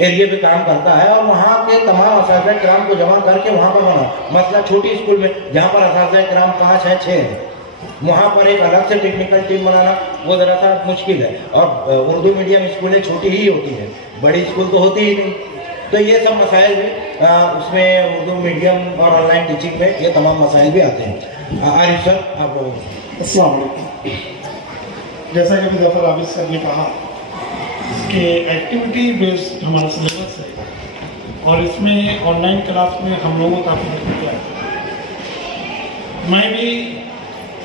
एरिया पे काम करता है और वहाँ के तमाम असातिज़ा किराम को जमा करके वहाँ पर होना, मसला छोटी स्कूल में जहाँ पर असातिज़ा किराम 5 है 6 है, वहाँ पर एक अलग से टेक्निकल टीम बनाना वो ज़रा सा मुश्किल है। और उर्दू मीडियम स्कूलें छोटी ही होती है, बड़ी स्कूल तो होती ही नहीं। तो ये सब मसाइल भी उसमें उर्दू मीडियम और ऑनलाइन टीचिंग में ये तमाम मसाइल भी आते हैं। आरिफ सर आप लोग। अस्सलाम वालेकुम। जैसा कि अभी जफर आबिद सर ने कहा कि एक्टिविटी बेस्ड हमारा सिलेबस है और इसमें ऑनलाइन क्लास में हम लोगों को काफ़ी दिक्कत आती है। मैं भी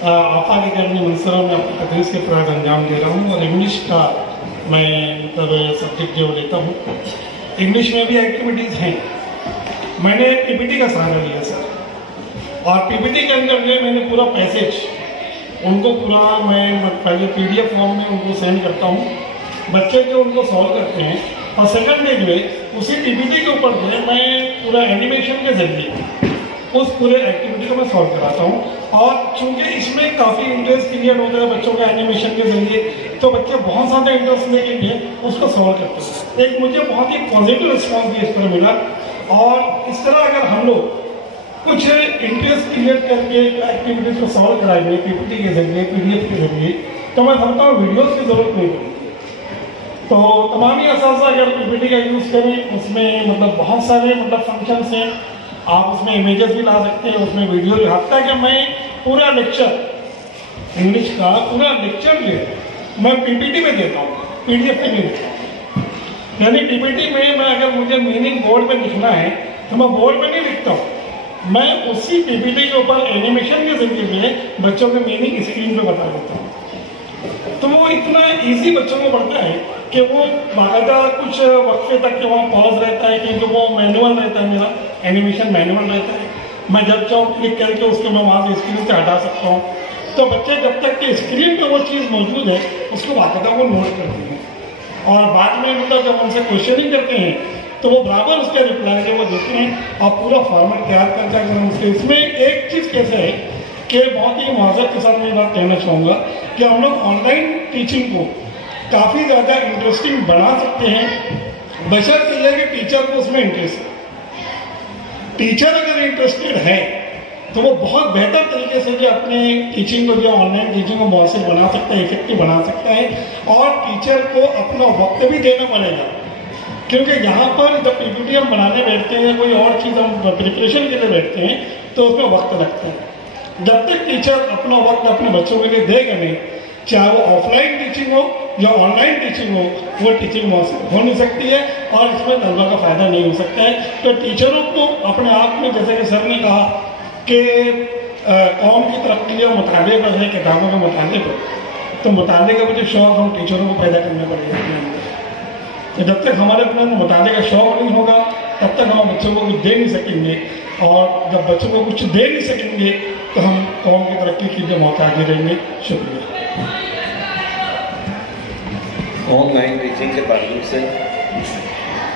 आफाक अकेडमी मंसूरा में अपनी तदरीस के फ़राज़ अंजाम दे रहा हूँ और इंग्लिश का मैं मतलब सब्जेक्ट जो लेता हूँ, इंग्लिश में भी एक्टिविटीज़ हैं। मैंने पीपीटी का सहारा लिया सर और पीपीटी के अंदर जो मैंने पूरा पैसेज उनको पूरा मैं पहले पीडीएफ फॉर्म में उनको सेंड करता हूँ, बच्चे जो उनको सॉल्व करते हैं और सेकंड में जो है उसी पीपीटी के ऊपर जो है मैं पूरा एनिमेशन के जरिए उस पूरे एक्टिविटी को मैं सॉल्व कराता हूँ। और चूंकि इसमें काफ़ी इंटरेस्ट क्रिएट होता है बच्चों का एनिमेशन के जरिए, तो बच्चे बहुत ज़्यादा इंटरेस्ट लेके भी उसको सॉल्व करते हैं। एक मुझे बहुत ही पॉजिटिव रिस्पॉन्स भी इस पर मिला। और इस तरह अगर हम लोग कुछ इंटरेस्ट क्रिएट करके एक्टिविटीज को सॉल्व कराएंगे पीपीटी के जरिए, पीडीएफ के जरिए, तो मैं समझता हूँ वीडियोज़ की ज़रूरत नहीं पड़ेगी। तो तमाम ही असातिज़ा अगर पीपीटी का यूज़ करें, उसमें मतलब बहुत सारे मतलब फंक्शंस हैं, आप उसमें इमेजेस भी ला सकते हैं, उसमें वीडियो भी। हत्ता कि मैं पूरा लेक्चर इंग्लिश का पूरा लेक्चर जो है मैं पीपीटी में देता हूँ, पीडीएफ में नहीं देता हूँ। यानी पीपीटी में मैं अगर मुझे मीनिंग बोर्ड पे लिखना है तो मैं बोर्ड पे नहीं लिखता हूँ, मैं उसी पीपीटी के ऊपर एनिमेशन के जरिए में बच्चों के मीनिंग स्क्रीन पे बता देता हूँ। तो वो इतना इजी बच्चों को पड़ता है कि वो बाकायदा कुछ वक्फे तक के वहाँ पॉज रहता है, क्योंकि वो मैनुअल रहता है, मेरा एनिमेशन मैनुअल रहता है। मैं जब चाहूँ क्लिक करके उसको मैं वहाँ से स्क्रीन से हटा सकता हूँ। तो बच्चे जब तक कि स्क्रीन पे वो चीज़ मौजूद है उसको बाकायदा वो नोट करते हैं और बाद में मतलब जब उनसे क्वेश्चनिंग करते हैं तो वो बराबर उसके रिप्लाई के वो देते हैं और पूरा फॉर्मेट तैयार करते हैं उसके। इसमें एक चीज़ कैसे है कि बहुत ही मुआवजत के साथ मैं बात कहना चाहूँगा कि हम लोग ऑनलाइन टीचिंग को काफ़ी ज़्यादा इंटरेस्टिंग बना सकते हैं, बशर्ते ये कि टीचर को उसमें इंटरेस्ट है। टीचर अगर इंटरेस्टेड है तो वो बहुत बेहतर तरीके से जो अपने टीचिंग को, जो ऑनलाइन टीचिंग को मौसर बना सकता है, इफेक्टिव बना सकता है। और टीचर को अपना वक्त भी देना पड़ेगा, क्योंकि यहाँ पर जब पीपीटी हम बनाने बैठते हैं, कोई और चीज़ हम प्रिपरेशन के लिए बैठते हैं, तो उसमें वक्त लगता है। जब तक टीचर अपना वक्त अपने बच्चों के लिए देगा नहीं, चाहे वो ऑफलाइन टीचिंग हो या ऑनलाइन टीचिंग हो, वो टीचिंग मौसर हो नहीं सकती है और इसमें तलबा का फ़ायदा नहीं हो सकता है। तो टीचरों को अपने आप में, जैसे कि सर ने कहा कि कौम की तरक्की और मुताले पर है, किताबों के मुताले पर, तो मुताले का मुझे शौक़ हम टीचरों को पैदा करना पड़ेगा अपने अंदर। तो जब तक हमारे अपने मुताले का शौक़ नहीं होगा, तब तक हम बच्चों को कुछ दे नहीं सकेंगे, और जब बच्चों को कुछ दे नहीं सकेंगे तो हम कौम की तरक्की की जो मोहताज रहेंगे। शुक्रिया। ऑनलाइन टीचिंग के ताल्लुक से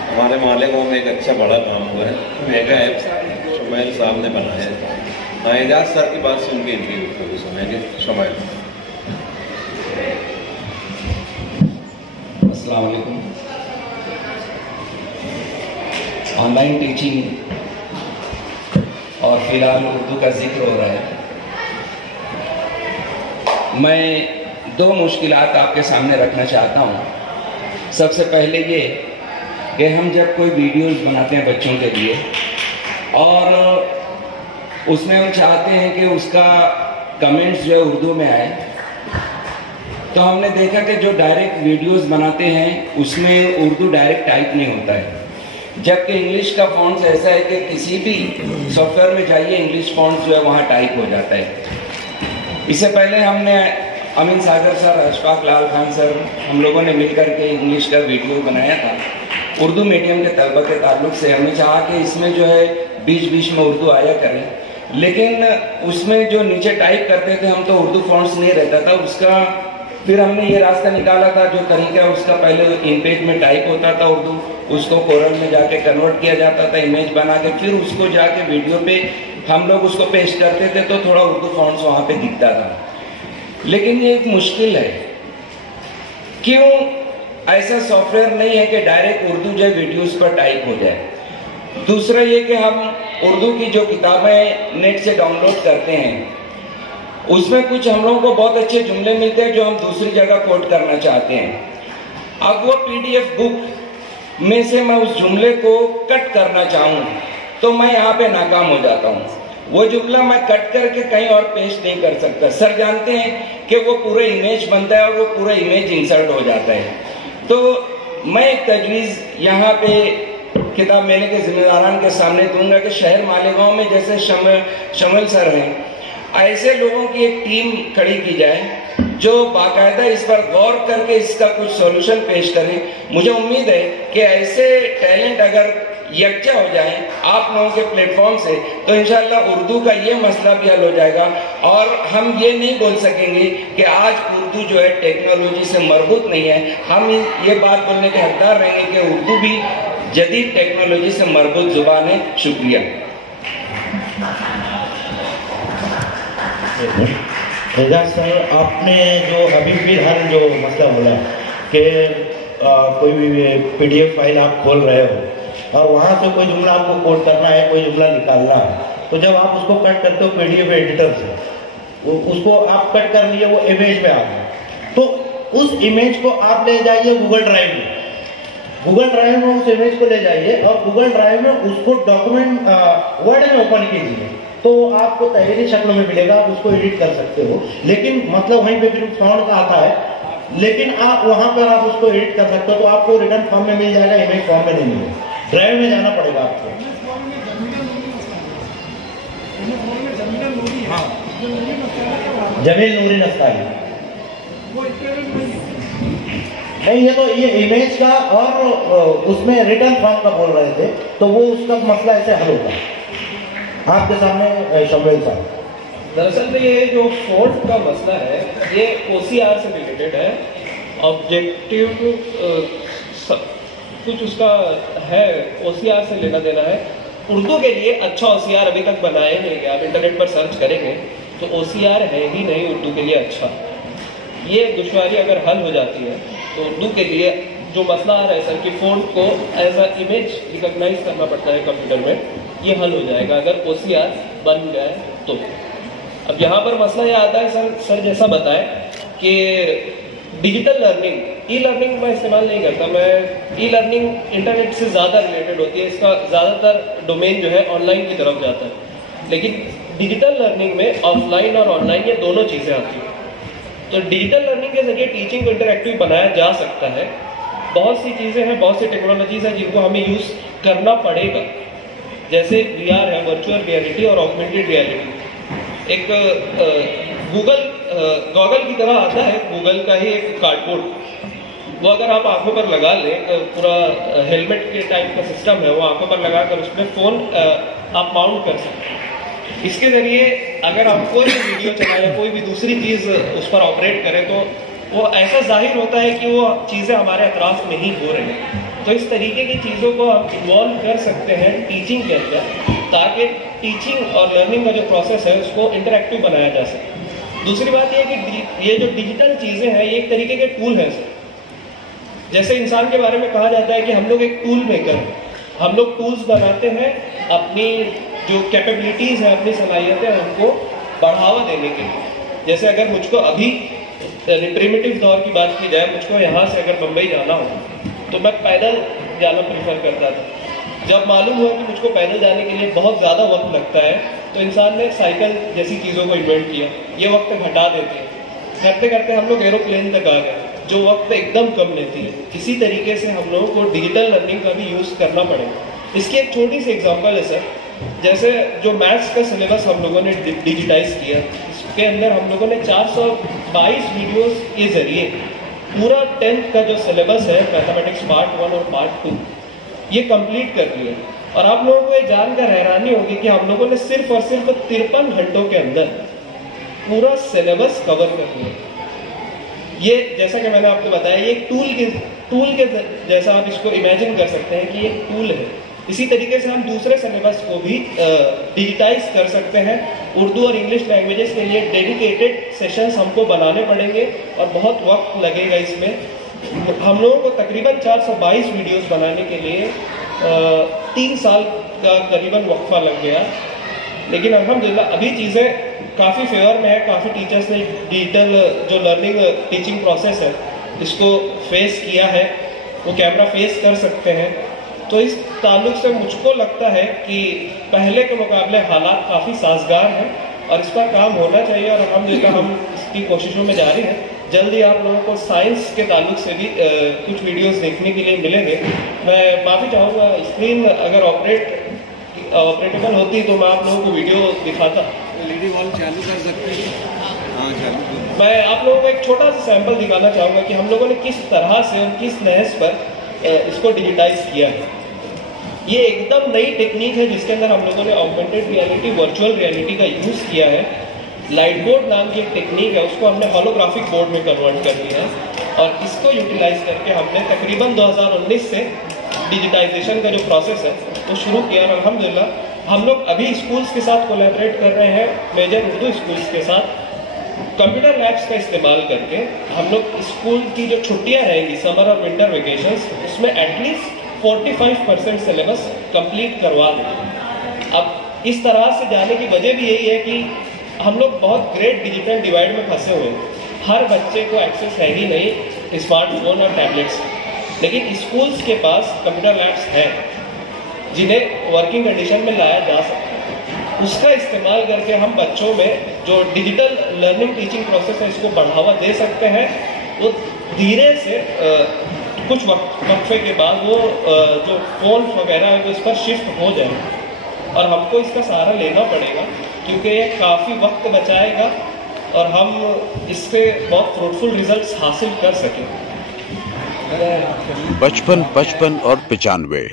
हमारे मालेगांव में एक अच्छा बड़ा काम हुआ है। मेगा ऐप शुमैल साहब ने बनाया है। एजाज सर की बात सुन के इनकी गुफ्तगू सुनेंगे। शुमैल। अस्सलाम वालेकुम। ऑनलाइन टीचिंग और फिलहाल उर्दू का जिक्र हो रहा है। मैं दो मुश्किलात आपके सामने रखना चाहता हूँ। सबसे पहले ये कि हम जब कोई वीडियोस बनाते हैं बच्चों के लिए और उसमें हम चाहते हैं कि उसका कमेंट्स जो है उर्दू में आए, तो हमने देखा कि जो डायरेक्ट वीडियोस बनाते हैं उसमें उर्दू डायरेक्ट टाइप नहीं होता है, जबकि इंग्लिश का फॉन्ट्स ऐसा है कि किसी भी सॉफ्टवेयर में जाइए इंग्लिश फॉन्ट्स जो है वहाँ टाइप हो जाता है। इससे पहले हमने अमीन सागर सर, अशफाक लाल खान सर, हम लोगों ने मिलकर के इंग्लिश का वीडियो बनाया था। उर्दू मीडियम के तलबा के ताल्लुक से हमने चाहा कि इसमें जो है बीच बीच में उर्दू आया करें, लेकिन उसमें जो नीचे टाइप करते थे हम, तो उर्दू फॉन्ट्स नहीं रहता था उसका। फिर हमने ये रास्ता निकाला था, जो तरीका है उसका, पहले इन पेज में टाइप होता था उर्दू, उसको कोरल में जाके कन्वर्ट किया जाता था इमेज बना के, फिर उसको जाके वीडियो पे हम लोग उसको पेश करते थे, तो थोड़ा उर्दू फॉन्ट्स वहाँ पे दिखता था। लेकिन ये एक मुश्किल है। क्यों? ऐसा सॉफ्टवेयर नहीं है कि डायरेक्ट उर्दू जो वीडियोस पर टाइप हो जाए। दूसरा ये कि हम उर्दू की जो किताबें नेट से डाउनलोड करते हैं उसमें कुछ हम लोगों को बहुत अच्छे जुमले मिलते हैं जो हम दूसरी जगह कोट करना चाहते हैं। अब वो पीडीएफ बुक में से मैं उस जुमले को कट करना चाहूँ तो मैं यहाँ पे नाकाम हो जाता हूँ। वो जुमला मैं कट करके कहीं और पेश नहीं कर सकता। सर जानते हैं कि वो पूरा इमेज बनता है और वो पूरा इमेज इंसर्ट हो जाता है। तो मैं एक तजवीज़ यहाँ पे किताब मेले के जिम्मेदारान के सामने दूंगा कि शहर मालेगांव में जैसे शमल सर हैं, ऐसे लोगों की एक टीम खड़ी की जाए जो बाकायदा इस पर गौर करके इसका कुछ सॉल्यूशन पेश करें। मुझे उम्मीद है कि ऐसे टैलेंट अगर यकजा हो जाए आप लोगों के प्लेटफॉर्म से, तो इंशाल्लाह उर्दू का ये मसला भी हल हो जाएगा। और हम ये नहीं बोल सकेंगे कि आज उर्दू जो है टेक्नोलॉजी से मरबूत नहीं है। हम ये बात बोलने के हकदार रहेंगे कि उर्दू भी जदीद टेक्नोलॉजी से मरबूत जुबान है। शुक्रिया। एजाज सर, आपने जो अभी फिलहाल जो मसला बोला कि कोई भी पीडीएफ फाइल आप खोल रहे हो और वहाँ से कोई जुमला आपको कोड करना है, कोई जुमला निकालना है, तो जब आप उसको कट करते हो पीडीएफ एडिटर से, उसको आप कट कर लिए, वो इमेज में आ गया, तो उस इमेज को आप ले जाइए गूगल ड्राइव में। गूगल ड्राइव में उस इमेज को ले जाइए और गूगल ड्राइव में उसको डॉक्यूमेंट वर्ड में ओपन कीजिए, तो आपको तहरीरी शक्ल में मिलेगा, आप उसको एडिट कर सकते हो। लेकिन मतलब वहीं पे फिर साउंड का आता है, लेकिन आप वहां पर आप उसको एडिट कर सकते हो, तो आपको रिटर्न फॉर्म में मिल जाएगा, इमेज फॉर्म में नहीं मिलेगा। ड्राइव में जाना पड़ेगा आपको। जमील नूरी नस्तानी नहीं, ये इमेज का और उसमें रिटर्न फॉर्म का बोल रहे थे, तो वो उसका मसला ऐसे हल होगा आपके सामने। शमवेल साहब, दरअसल में ये जो फॉन्ट का मसला है ये OCR से रिलेटेड है। ऑब्जेक्टिव कुछ उसका है, OCR से लेना देना है। उर्दू के लिए अच्छा OCR अभी तक बनाया नहीं गया। आप इंटरनेट पर सर्च करेंगे तो OCR है ही नहीं उर्दू के लिए अच्छा। ये दुश्वारी अगर हल हो जाती है तो उर्दू के लिए जो मसला आ रहा है सर कि फ़ॉन्ट को एज अ इमेज रिकॉग्नाइज करना पड़ता है कंप्यूटर में, ये हल हो जाएगा अगर OCR बन जाए तो। अब यहाँ पर मसला ये आता है सर जैसा बताएं कि डिजिटल लर्निंग, ई लर्निंग मैं इस्तेमाल नहीं करता, मैं ई लर्निंग इंटरनेट से ज़्यादा रिलेटेड होती है, इसका ज़्यादातर डोमेन जो है ऑनलाइन की तरफ जाता है। लेकिन डिजिटल लर्निंग में ऑफलाइन और ऑनलाइन ये दोनों चीज़ें आती हैं। तो डिजिटल लर्निंग के जरिए टीचिंग को इंटरैक्टिव बनाया जा सकता है। बहुत सी चीज़ें हैं, बहुत सी टेक्नोलॉजीज हैं जिनको हमें यूज़ करना पड़ेगा, जैसे VR है, वर्चुअल रियलिटी और ऑगमेंटेड रियलिटी। एक गॉगल की तरह आता है, गूगल का ही एक कार्डबोर्ड, वो अगर आप आंखों पर लगा लें, पूरा हेलमेट के टाइप का सिस्टम है, वो आंखों पर लगाकर उसमें फ़ोन आप माउंट कर सकते हैं। इसके ज़रिए अगर आप कोई भी वीडियो चलाएं या कोई भी दूसरी चीज़ उस पर ऑपरेट करें तो वो ऐसा जाहिर होता है कि वो चीज़ें हमारे अतराफ में ही हो रही हैं। तो इस तरीके की चीज़ों को आप इन्वॉल्व कर सकते हैं टीचिंग के अंदर, ताकि टीचिंग और लर्निंग का जो प्रोसेस है उसको इंटरैक्टिव बनाया जा सके। दूसरी बात यह है कि ये जो डिजिटल चीज़ें हैं ये एक तरीके के टूल हैं। जैसे इंसान के बारे में कहा जाता है कि हम लोग एक टूल मेकर हैं, हम लोग टूल्स बनाते हैं अपनी जो कैपेबिलिटीज़ हैं, अपनी सलाहियतें हैं, उनको बढ़ावा देने के लिए। जैसे अगर मुझको अभी प्रिमिटिव दौर की बात की जाए, मुझको यहाँ से अगर बम्बई जाना हो तो मैं पैदल जाना प्रीफर करता था। जब मालूम हुआ कि मुझको पैदल जाने के लिए बहुत ज़्यादा वक्त लगता है तो इंसान ने साइकिल जैसी चीज़ों को इन्वेंट किया, ये वक्त घटा देते हैं। करते करते हम लोग एरोप्लेन तक आ गए जो वक्त एकदम कम लेती है। इसी तरीके से हम लोगों को डिजिटल लर्निंग का भी यूज़ करना पड़ेगा। इसकी एक छोटी सी एग्जांपल है सर, जैसे जो मैथ्स का सिलेबस हम लोगों ने डिजिटाइज किया, इसके अंदर हम लोगों ने 422 वीडियोस के जरिए पूरा 10th का जो सिलेबस है मैथमेटिक्स पार्ट 1 और पार्ट 2 ये कंप्लीट कर दिया। और आप लोगों को ये जानकर हैरानी होगी कि हम लोगों ने सिर्फ और सिर्फ 53 घंटों के अंदर पूरा सिलेबस कवर कर लिया। ये जैसा कि मैंने आपको बताया, ये एक टूल के जैसा आप इसको इमेजिन कर सकते हैं कि ये एक टूल है। इसी तरीके से हम दूसरे सिलेबस को भी डिजिटाइज कर सकते हैं। उर्दू और इंग्लिश लैंग्वेजेस के लिए डेडिकेटेड सेशंस हमको बनाने पड़ेंगे और बहुत वक्त लगेगा इसमें। हम लोगों को तकरीबन 422 वीडियोस बनाने के लिए 3 साल का करीबन वक्फा लग गया। लेकिन अल्हम्दुलिल्लाह अभी चीज़ें काफ़ी फेवर में है। काफ़ी टीचर्स ने डिजिटल जो लर्निंग टीचिंग प्रोसेस है इसको फेस किया है, वो कैमरा फेस कर सकते हैं। तो इस ताल्लुक से मुझको लगता है कि पहले के मुकाबले हालात काफ़ी साजगार हैं और इस पर काम होना चाहिए और अल्हम्दुलिल्लाह हम इसकी कोशिशों में जारी हैं। जल्दी आप लोगों को साइंस के ताल्लुक से भी कुछ वीडियोस देखने के लिए मिलेंगे। मैं माफ़ी चाहूँगा, स्क्रीन अगर ऑपरेटेबल होती तो मैं आप लोगों को वीडियो दिखाता। LED वॉल चालू कर सकते हैं? हाँ चालू। मैं आप लोगों को एक छोटा सा सैंपल दिखाना चाहूँगा कि हम लोगों ने किस तरह से और किस नहज पर इसको डिजिटाइज किया है। ये एकदम नई टेक्निक है जिसके अंदर हम लोगों ने ऑगमेंटेड रियलिटी, वर्चुअल रियलिटी का यूज़ किया है। लाइट बोर्ड नाम की एक टेक्निक है, उसको हमने होलोग्राफिक बोर्ड में कन्वर्ट कर दिया है और इसको यूटिलाइज करके हमने तकरीबन 2019 से डिजिटाइजेशन का जो प्रोसेस है वो शुरू किया। और अल्हम्दुलिल्लाह हम लोग अभी स्कूल्स के साथ कोलैबोरेट कर रहे हैं, मेजर उर्दू स्कूल्स के साथ कंप्यूटर लैब्स का इस्तेमाल करके हम लोग स्कूल की जो छुट्टियाँ रहेंगी, समर और विंटर वेकेशंस, उसमें एटलीस्ट 45% सिलेबस कंप्लीट करवा दें। अब इस तरह से जाने की वजह भी यही है कि हम लोग बहुत ग्रेट डिजिटल डिवाइड में फंसे हुए हैं। हर बच्चे को एक्सेस है ही नहीं स्मार्टफोन और टैबलेट्स, लेकिन स्कूल्स के पास कंप्यूटर लैब्स हैं जिन्हें वर्किंग कंडीशन में लाया जा सकता है। उसका इस्तेमाल करके हम बच्चों में जो डिजिटल लर्निंग टीचिंग प्रोसेस है इसको बढ़ावा दे सकते हैं। वो धीरे से कुछ वक्फे के बाद वो जो फ़ोन वगैरह है वो इस पर शिफ्ट हो जाए और हमको इसका सहारा लेना पड़ेगा क्योंकि ये काफ़ी वक्त बचाएगा और हम इससे बहुत फ्रूटफुल रिजल्ट्स हासिल कर सकें। 55, 55 और 95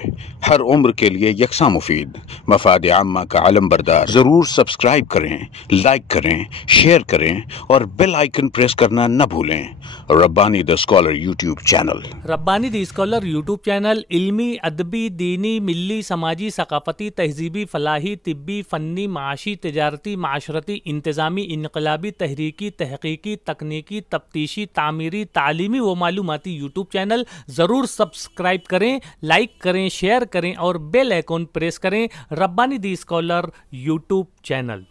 हर उम्र के लिए यकसा मुफीद, मफाद आम्मा का आलम बरदार। जरूर सब्सक्राइब करें, लाइक करें, शेयर करें और बेल आइकन प्रेस करना न भूलें। Rabbani the scholar YouTube channel. Rabbani the scholar YouTube channel इल्मी, अदबी, दीनी, मिल्ली, समाजी, सकाफती, तहजीबी, फलाही, तिब्बी, फ़न्नी, माशी, तिजारती, माशरती, इंतज़ामी, इनकलाबी, तहरीकी, तहकीकी, तकनीकी, तफ्तीशी, तामीरी, तालीमी व मालूमाती यूट्यूब चैनल ज़रूर सब्सक्राइब करें, लाइक करें, शेयर करें और बेल आइकॉन प्रेस करें। रब्बानी दी स्कॉलर यूट्यूब चैनल।